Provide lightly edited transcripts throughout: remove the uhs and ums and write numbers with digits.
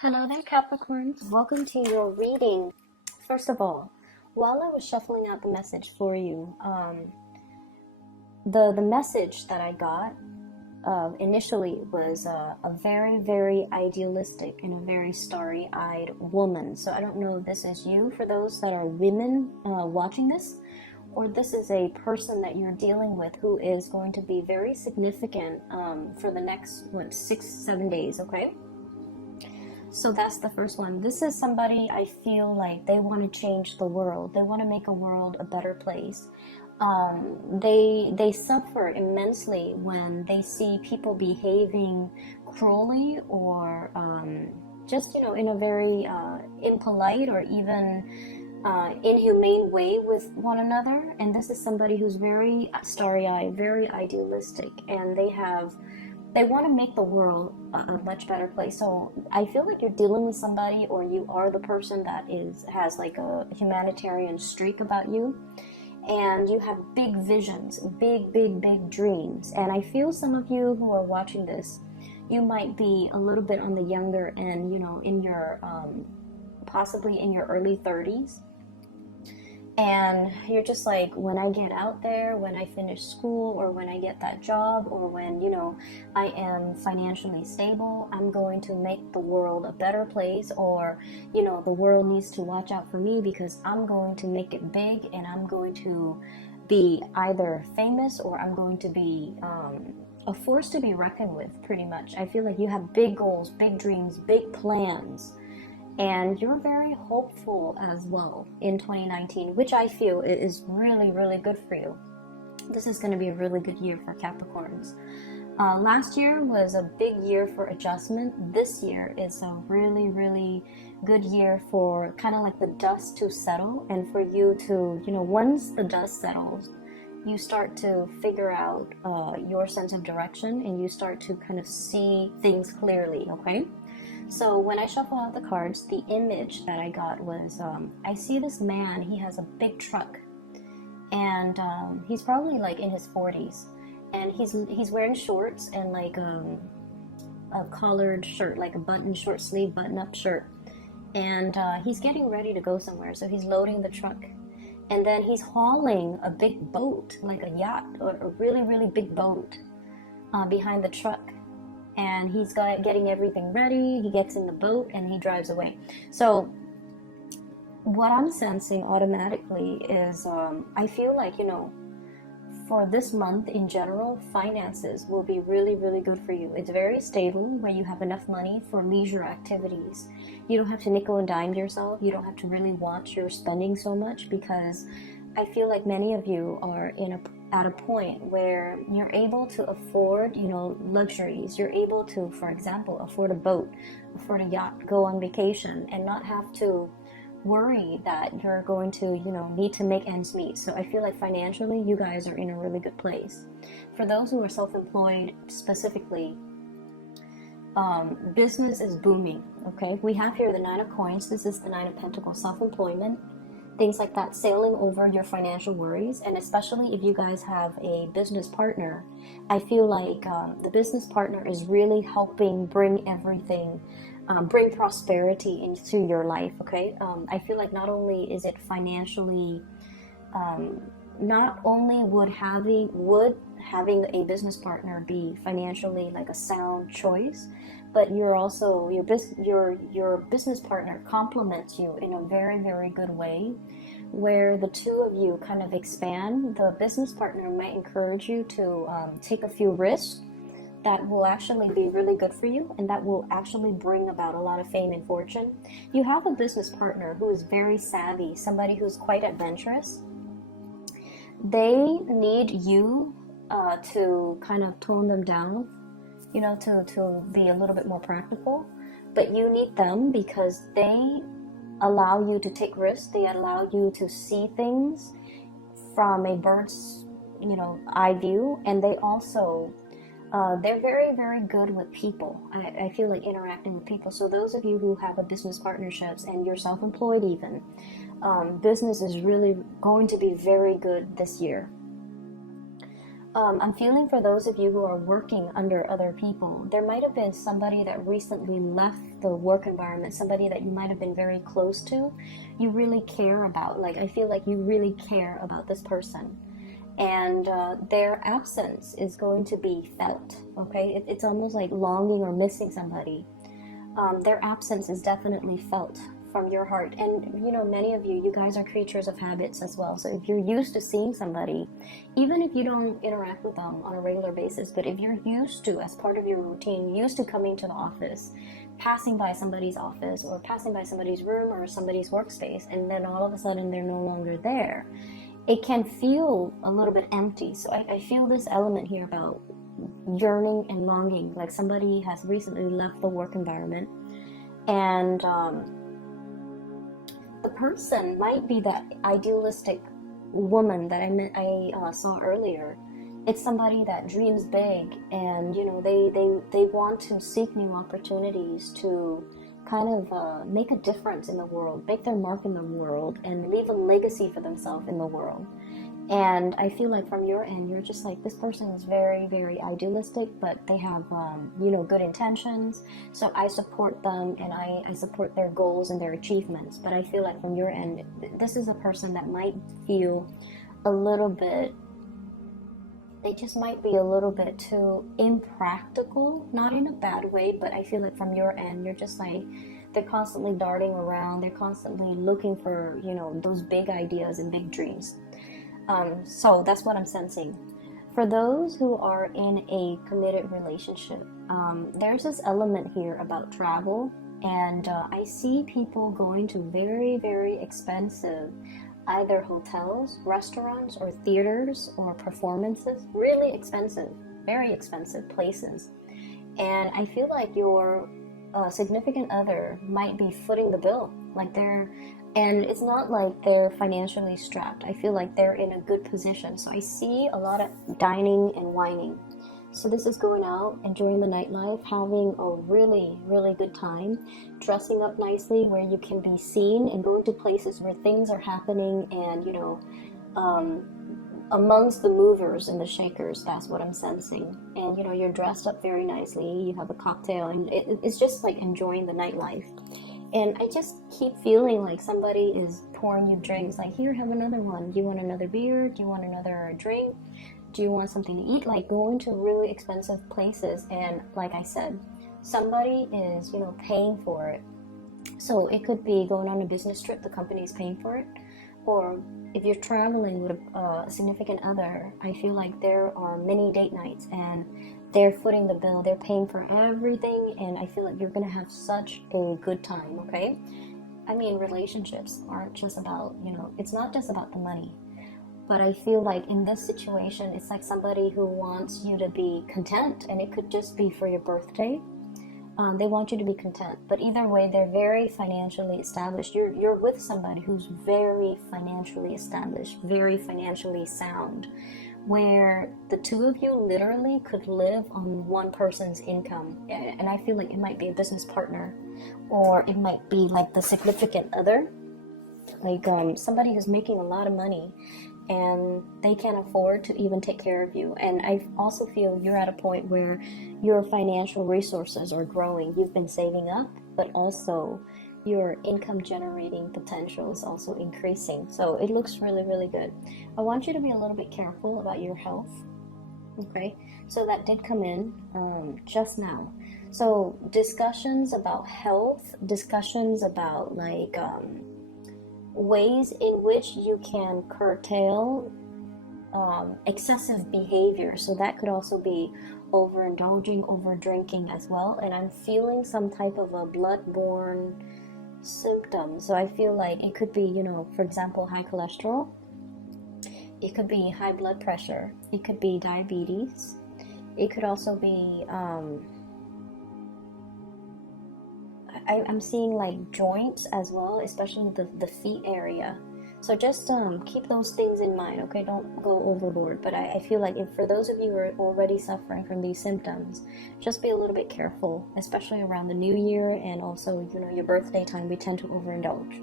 Hello there, Capricorns. Welcome to your reading. First of all, while I was shuffling out the message for you, the message that I got initially was a very, very idealistic and a very starry-eyed woman. So I don't know if this is you, for those that are women watching this, or this is a person that you're dealing with who is going to be very significant for the next, 6-7 days, okay? So that's the first one. This is somebody I feel like they want to change the world. They want to make a world a better place. They suffer immensely when they see people behaving cruelly or just in a very impolite or even inhumane way with one another. And this is somebody who's very starry-eyed, very idealistic, and they want to make the world a much better place. So I feel like you're dealing with somebody, or you are the person that has like a humanitarian streak about you, and you have big visions, big, big, big dreams. And I feel some of you who are watching this, you might be a little bit on the younger end, in your possibly in your early 30s. And you're just like, when I get out there, when I finish school, or when I get that job, or when, I am financially stable, I'm going to make the world a better place, or, the world needs to watch out for me because I'm going to make it big, and I'm going to be either famous, or I'm going to be a force to be reckoned with, pretty much. I feel like you have big goals, big dreams, big plans. And you're very hopeful as well in 2019, which I feel is really, really good for you. This is going to be a really good year for Capricorns. Last year was a big year for adjustment. This year is a really, really good year for kind of like the dust to settle, and for you to, once the dust settles, you start to figure out your sense of direction, and you start to kind of see things clearly, okay? So when I shuffle out the cards, the image that I got was, I see this man. He has a big truck, and he's probably like in his 40s, and he's wearing shorts and like a collared shirt, like a short sleeve button up shirt, and he's getting ready to go somewhere. So he's loading the truck, and then he's hauling a big boat, like a yacht, or a really, really big boat behind the truck. And he's getting everything ready. He gets in the boat and he drives away. So what I'm sensing automatically is I feel like, for this month in general, finances will be really, really good for you. It's very stable, where you have enough money for leisure activities. You don't have to nickel and dime yourself. You don't have to really watch your spending so much, because I feel like many of you are at a point where you're able to afford, luxuries. You're able to, for example, afford a boat, afford a yacht, go on vacation, and not have to worry that you're going to, need to make ends meet. So I feel like financially, you guys are in a really good place. For those who are self-employed specifically, business is booming, okay? We have here the Nine of Coins. This is the Nine of Pentacles, self-employment, things like that, sailing over your financial worries. And especially if you guys have a business partner, I feel like the business partner is really helping bring everything, bring prosperity into your life, okay? I feel like not only is it financially, not only would having a business partner be financially like a sound choice, but you're also, your business partner complements you in a very, very good way, where the two of you kind of expand. The business partner might encourage you to take a few risks that will actually be really good for you, and that will actually bring about a lot of fame and fortune. You have a business partner who is very savvy, somebody who's quite adventurous. They need you to kind of tone them down, to be a little bit more practical. But you need them because they allow you to take risks. They allow you to see things from a bird's, eye view. And they also, they're very, very good with people. I feel like interacting with people. So those of you who have a business partnerships and you're self-employed even, business is really going to be very good this year. I'm feeling for those of you who are working under other people, there might have been somebody that recently left the work environment, somebody that you might have been very close to, you really care about. Like, I feel like you really care about this person. And their absence is going to be felt, okay? It's almost like longing or missing somebody. Their absence is definitely felt from your heart. And you know, many of you guys are creatures of habits as well. So if you're used to seeing somebody, even if you don't interact with them on a regular basis, but if you're used to, as part of your routine, used to coming to the office, passing by somebody's office or passing by somebody's room or somebody's workspace, and then all of a sudden they're no longer there, it can feel a little bit empty. So I feel this element here about yearning and longing, like somebody has recently left the work environment, and the person might be that idealistic woman that I saw earlier. It's somebody that dreams big, and you know, they want to seek new opportunities to kind of make a difference in the world, make their mark in the world, and leave a legacy for themselves in the world. And I feel like from your end, you're just like, this person is very, very idealistic, but they have, you know, good intentions. So I support them, and I support their goals and their achievements. But I feel like from your end, this is a person that might feel a little bit, they just might be a little bit too impractical, not in a bad way, but I feel like from your end, you're just like, they're constantly darting around. They're constantly looking for, you know, those big ideas and big dreams. So that's what I'm sensing. For those who are in a committed relationship, there's this element here about travel, and I see people going to very, very expensive either hotels, restaurants, or theaters, or performances. Really expensive, very expensive places. And I feel like your significant other might be footing the bill, like and it's not like they're financially strapped. I feel like they're in a good position. So I see a lot of dining and wining. So this is going out, enjoying the nightlife, having a really, really good time, dressing up nicely where you can be seen, and going to places where things are happening, and, you know, amongst the movers and the shakers. That's what I'm sensing. And, you know, you're dressed up very nicely, you have a cocktail, and it's just like enjoying the nightlife. And I just keep feeling like somebody is pouring you drinks, like, here, have another one. Do you want another beer? Do you want another drink? Do you want something to eat? Like, going to really expensive places. And like I said, somebody is, you know, paying for it. So it could be going on a business trip, the company is paying for it. Or if you're traveling with a significant other, I feel like there are many date nights, and they're footing the bill, they're paying for everything, and I feel like you're gonna have such a good time, okay? I mean, relationships aren't just about, you know, it's not just about the money. But I feel like in this situation, it's like somebody who wants you to be content, and it could just be for your birthday. They want you to be content. But either way, they're very financially established. You're with somebody who's very financially established, very financially sound, where the two of you literally could live on one person's income. And I feel like it might be a business partner, or it might be like the significant other, like somebody who's making a lot of money, and they can't afford to even take care of you. And I also feel you're at a point where your financial resources are growing. You've been saving up, but also your income generating potential is also increasing. So it looks really, really good. I want you to be a little bit careful about your health. Okay, so that did come in just now. So discussions about health, discussions about like ways in which you can curtail excessive behavior. So that could also be overindulging, over drinking as well. And I'm feeling some type of a blood-borne symptom. So I feel like it could be, you know, for example, high cholesterol. It could be high blood pressure. It could be diabetes. It could also be I'm seeing like joints as well, especially the feet area. So just keep those things in mind, okay? Don't go overboard. But I feel like if for those of you who are already suffering from these symptoms, just be a little bit careful, especially around the new year, and also, you know, your birthday time, we tend to overindulge.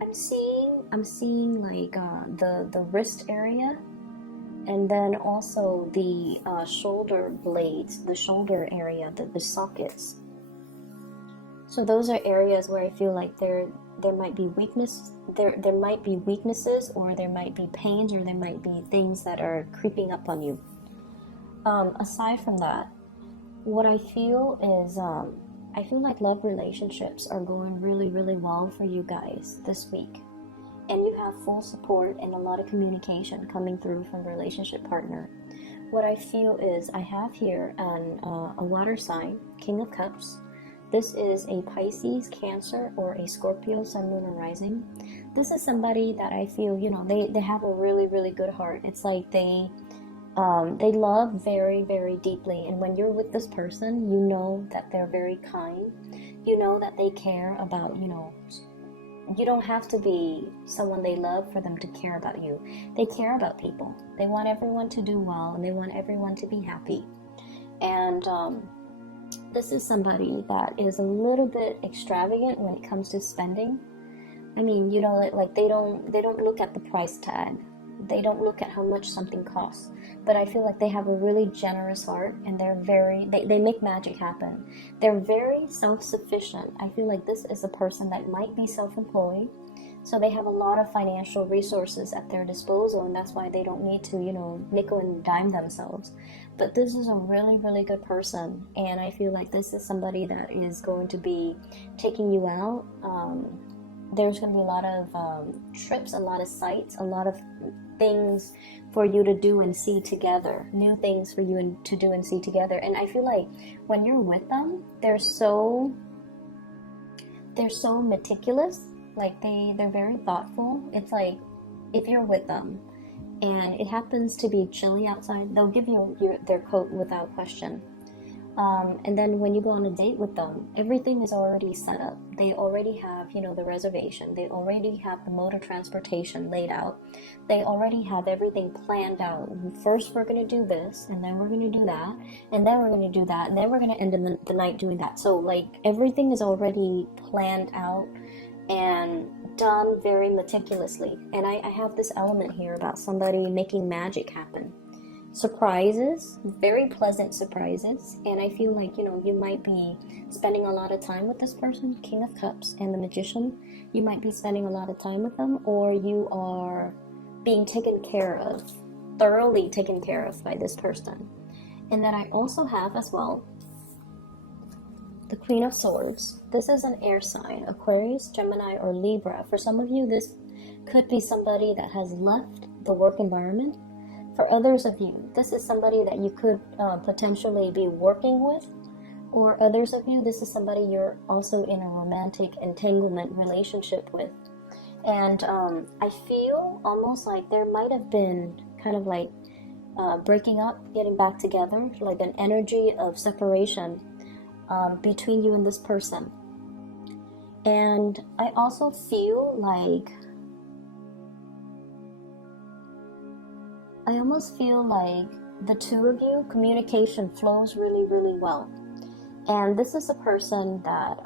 I'm I'm seeing like the wrist area, and then also the shoulder blades, the shoulder area, the sockets. So those are areas where I feel like there might be weakness, there might be weaknesses, or there might be pains, or there might be things that are creeping up on you. Aside from that, what I feel is I feel like love relationships are going really, really well for you guys this week. And you have full support and a lot of communication coming through from the relationship partner. What I feel is I have here a water sign, King of Cups. This is a Pisces, Cancer, or a Scorpio, Sun, Moon, or Rising. This is somebody that I feel, you know, they have a really, really good heart. It's like they love very, very deeply. And when you're with this person, you know that they're very kind. You know that they care about, you know, you don't have to be someone they love for them to care about you. They care about people. They want everyone to do well, and they want everyone to be happy. And this is somebody that is a little bit extravagant when it comes to spending. I mean, you know, like they don't look at the price tag. They don't look at how much something costs. But I feel like they have a really generous heart, and they make magic happen. They're very self-sufficient. I feel like this is a person that might be self-employed, so they have a lot of financial resources at their disposal, and that's why they don't need to, you know, nickel and dime themselves. But this is a really, really good person, and I feel like this is somebody that is going to be taking you out. There's going to be a lot of trips, a lot of sights, a lot of things for you to do and see together, new things for you to do and see together. And I feel like when you're with them, they're so meticulous. Like they're very thoughtful. It's like if you're with them and it happens to be chilly outside, they'll give you their coat without question. And then when you go on a date with them, everything is already set up. They already have, you know, the reservation. They already have the mode of transportation laid out. They already have everything planned out. First, we're going to do this, and then we're going to do that, and then we're going to do that, and then we're going to end the night doing that. So, like, everything is already planned out and done very meticulously. And I have this element here about somebody making magic happen. Surprises, very pleasant surprises, and I feel like, you know, you might be spending a lot of time with this person, King of Cups and the Magician. You might be spending a lot of time with them, or you are being taken care of, thoroughly taken care of by this person. And then I also have as well the Queen of Swords. This is an air sign, Aquarius, Gemini, or Libra. For some of you, this could be somebody that has left the work environment. For others of you, this is somebody that you could potentially be working with. Or others of you, this is somebody you're also in a romantic entanglement relationship with. And I feel almost like there might have been kind of like breaking up, getting back together, like an energy of separation between you and this person. And I also feel like I almost feel like the two of you, communication flows really, really well. And this is a person that,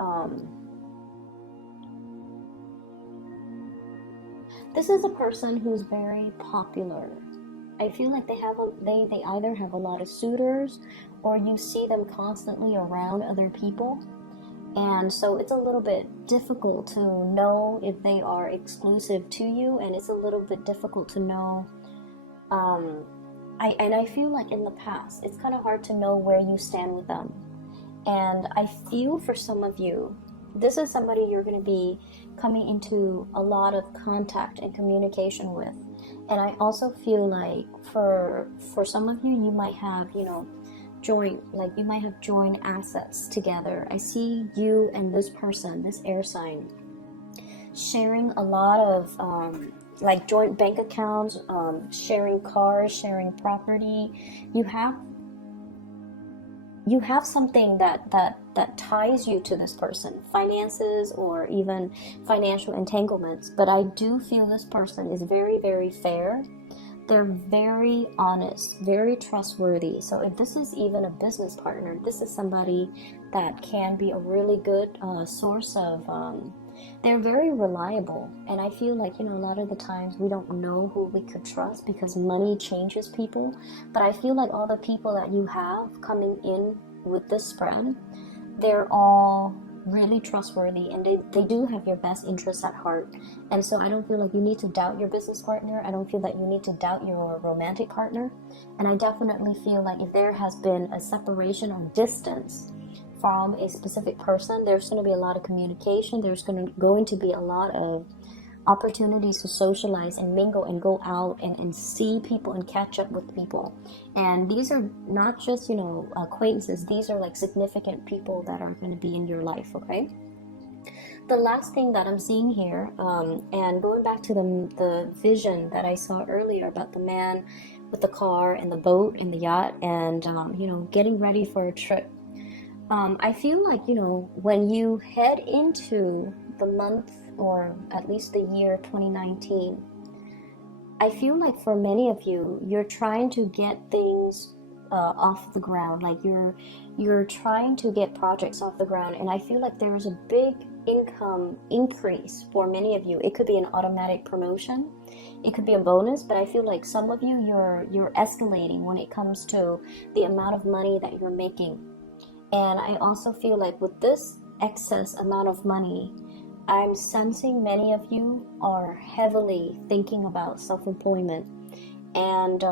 this is a person who's very popular. I feel like they either have a lot of suitors, or you see them constantly around other people. And so it's a little bit difficult to know if they are exclusive to you, and it's a little bit difficult to know. I feel like in the past, it's kind of hard to know where you stand with them. And I feel for some of you, this is somebody you're going to be coming into a lot of contact and communication with. And I also feel like for some of you, you might have, you know, you might have joint assets together. I see you and this person, this air sign, sharing a lot of, like joint bank accounts, sharing cars, sharing property. You have something that ties you to this person, finances or even financial entanglements. But I do feel this person is very, very fair. They're very honest, very trustworthy. So if this is even a business partner, this is somebody that can be a really good source of, they're very reliable. And I feel like, a lot of the times we don't know who we could trust because money changes people. But I feel like all the people that you have coming in with this spread, they're all really trustworthy, and they do have your best interests at heart. And so I don't feel like you need to doubt your business partner. I don't feel that you need to doubt your romantic partner. And I definitely feel like if there has been a separation or distance from a specific person, there's going to be a lot of communication. There's going to be a lot of opportunities to socialize and mingle and go out and see people and catch up with people. And these are not just, acquaintances. These are like significant people that are going to be in your life, okay? The last thing that I'm seeing here, and going back to the vision that I saw earlier about the man with the car and the boat and the yacht and, getting ready for a trip. I feel like, when you head into the month or at least the year 2019, I feel like for many of you, you're trying to get things off the ground. Like you're trying to get projects off the ground, and I feel like there's a big income increase for many of you. It could be an automatic promotion, it could be a bonus, but I feel like some of you, you're escalating when it comes to the amount of money that you're making. And I also feel like with this excess amount of money, I'm sensing many of you are heavily thinking about self-employment. And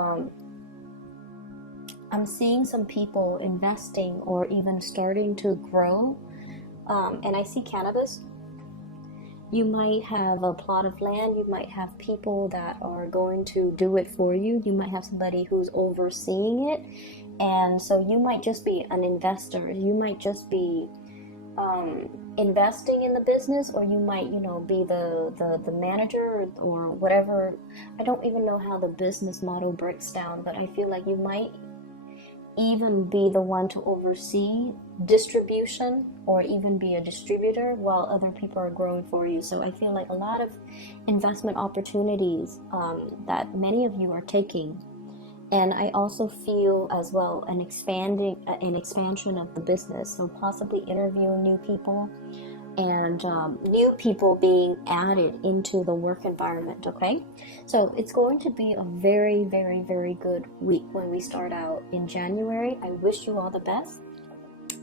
I'm seeing some people investing or even starting to grow. And I see cannabis. You might have a plot of land. You might have people that are going to do it for you. You might have somebody who's overseeing it. And so you might just be an investor. You might just be investing in the business, or you might, be the manager or whatever. I don't even know how the business model breaks down, but I feel like you might even be the one to oversee distribution or even be a distributor while other people are growing for you. So I feel like a lot of investment opportunities that many of you are taking. And I also feel as well an expansion of the business. So possibly interviewing new people and new people being added into the work environment, okay? So it's going to be a very, very, very good week when we start out in January. I wish you all the best.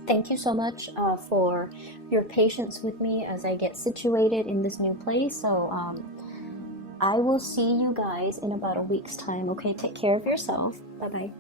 Thank you so much for your patience with me as I get situated in this new place. So I will see you guys in about a week's time, okay? Take care of yourself. Bye-bye.